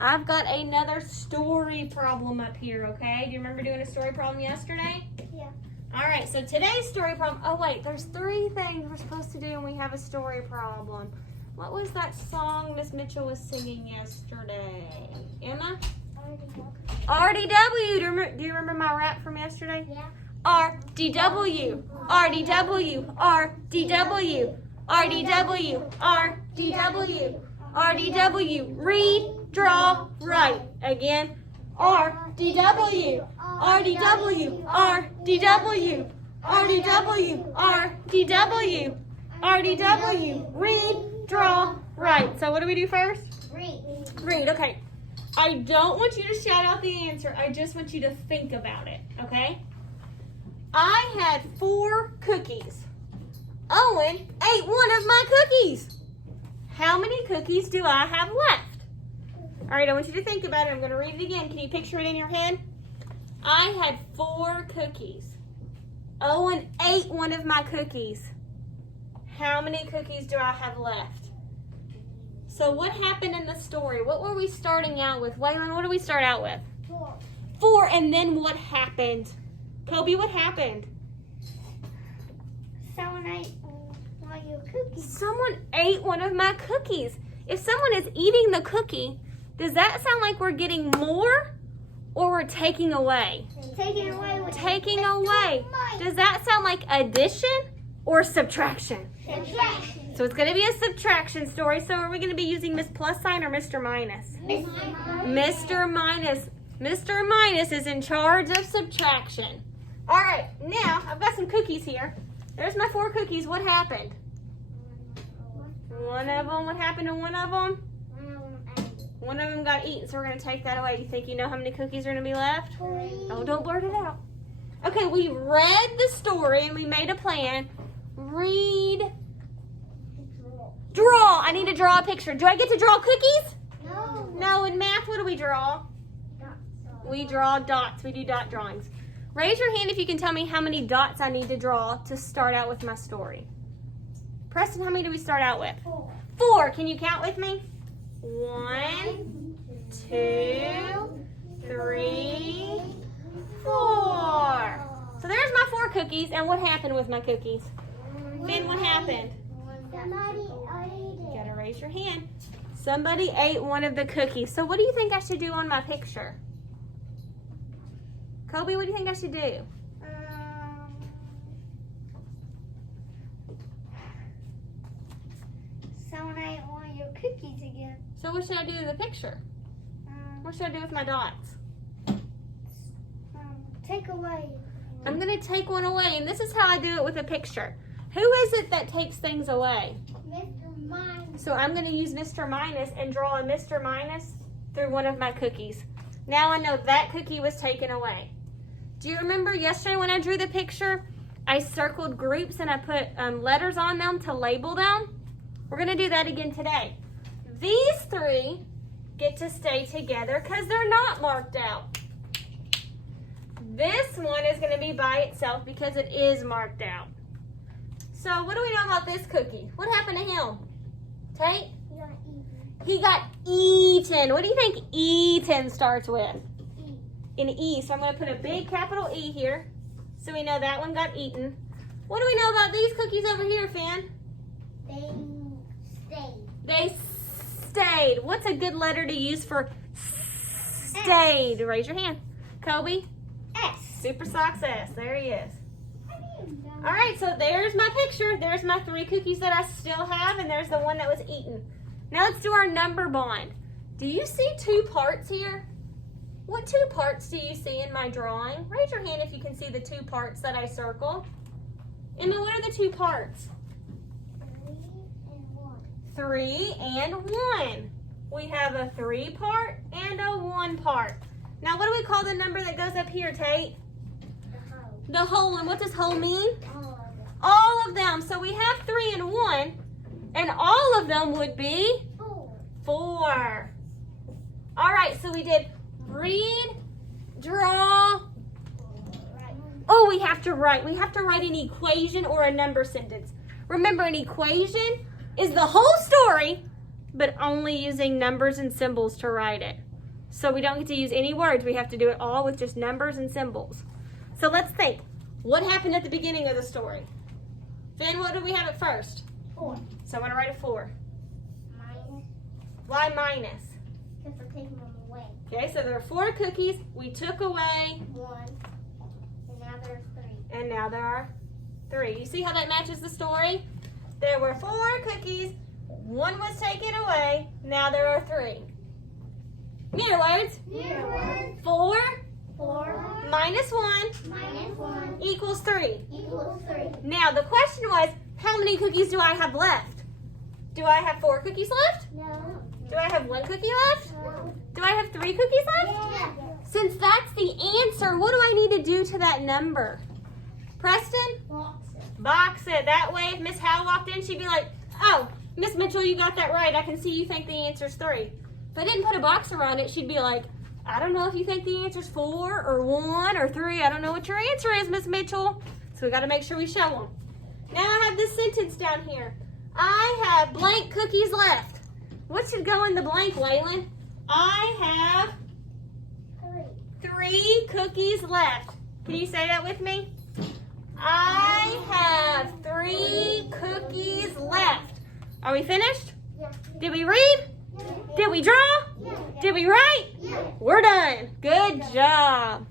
I've got another story problem up here, okay? Do you remember doing a story problem yesterday? Yeah. All right, so today's story problem, oh wait, there's 3 things we're supposed to do when we have a story problem. What was that song Miss Mitchell was singing yesterday? Emma? RDW. Do you remember my rap from yesterday? Yeah. RDW, RDW, RDW, RDW, RDW, RDW. Read, draw, write. Again. RDW, RDW, RDW, RDW, RDW, RDW. Read, draw, write. So what do we do first? Read. Read, okay. I don't want you to shout out the answer. I just want you to think about it, okay? I had 4 cookies. Owen ate one of my cookies. How many cookies do I have left? All right, I want you to think about it. I'm going to read it again. Can you picture it in your head? I had 4 cookies. Owen ate one of my cookies. How many cookies do I have left? So what happened in the story? What were we starting out with? Waylon, what did we start out with? 4. 4, and then what happened? Kobe, what happened? Someone ate one of your cookies. Someone ate one of my cookies. If someone is eating the cookie, does that sound like we're getting more or we're taking away? Taking away. Taking away. Does that sound like addition or subtraction? Subtraction. So it's going to be a subtraction story. So are we going to be using Miss Plus sign or Mr. Minus? Mr. Minus. Mr. Minus is in charge of subtraction. All right, now I've got some cookies here. There's my 4 cookies. What happened? One of them. What happened to one of them? One of them got eaten, so we're going to take that away. Do you think you know how many cookies are going to be left? 3. Oh, don't blurt it out. Okay, we read the story and we made a plan. Read. Draw. I need to draw a picture. Do I get to draw cookies? No. No, in math, what do we draw? We draw dots. We do dot drawings. Raise your hand if you can tell me how many dots I need to draw to start out with my story. Preston, how many do we start out with? 4. 4. Can you count with me? 1, 2, 3, 4. So there's my 4 cookies. And what happened with my cookies? Finn, what happened? Somebody ate You it. gotta raise your hand. Somebody ate one of the cookies. So what do you think I should do on my picture? Kobe, what do you think I should do? Someone ate one of your cookies again. So what should I do to the picture? What should I do with my dots? Take away. I'm gonna take one away, and this is how I do it with a picture. Who is it that takes things away? Mr. Mine. So I'm gonna use Mr. Minus and draw a Mr. Minus through one of my cookies. Now I know that cookie was taken away. Do you remember yesterday when I drew the picture? I circled groups and I put letters on them to label them. We're gonna do that again today. These 3 get to stay together because they're not marked out. This one is gonna be by itself because it is marked out. So what do we know about this cookie? What happened to him? Tate? He got eaten. What do you think eaten starts with? An E. So I'm going to put a big capital E here. So we know that one got eaten. What do we know about these cookies over here, Finn? They stayed. They stayed. What's a good letter to use for stayed? Raise your hand. Kobe? S. Super Socks S. There he is. All right, so there's my picture. There's my 3 cookies that I still have, and there's the one that was eaten. Now let's do our number bond. Do you see 2 parts here? What 2 parts do you see in my drawing? Raise your hand if you can see the 2 parts that I circled. Emma, what are the 2 parts? 3 and 1. We have a 3 part and a 1 part. Now what do we call the number that goes up here, Tate? The whole. And what does whole mean? All of them. So we have 3 and 1, and all of them would be 4. All right, so we did read, draw. Oh, we have to write. We have to write an equation or a number sentence. Remember, an equation is the whole story, but only using numbers and symbols to write it. So we don't get to use any words. We have to do it all with just numbers and symbols. So let's think. What happened at the beginning of the story? Then what do we have at first? 4. So I'm going to write a 4. Minus. Why minus? Because we're taking them away. Okay, so there are 4 cookies. We took away, 1. And now there's 3. and now there are 3. You see how that matches the story? There were 4 cookies. 1 was taken away. Now there are 3. Mirror words. Mirror words. 4 4 minus 1 minus 1 equals 3. equals 3. Now the question was, how many cookies do I have left? Do I have 4 cookies left? No. Do I have 1 cookie left? No. Do I have 3 cookies left? Yeah. Since that's the answer, what do I need to do to that number? Preston? Box it. That way, if Miss Howe walked in, she'd be like, oh, Miss Mitchell, you got that right. I can see you think the answer's 3. If I didn't put a box around it, she'd be like, I don't know if you think the answer's 4 or 1 or 3. I don't know what your answer is, Miss Mitchell. So we got to make sure we show them. Now I have this sentence down here. I have blank cookies left. What should go in the blank, Waylon? I have 3 cookies left. Can you say that with me? I have 3 cookies left. Are we finished? Yeah. Did we read? Yeah. Did we draw? Yeah. Did we write? Yeah. We're done. Good job.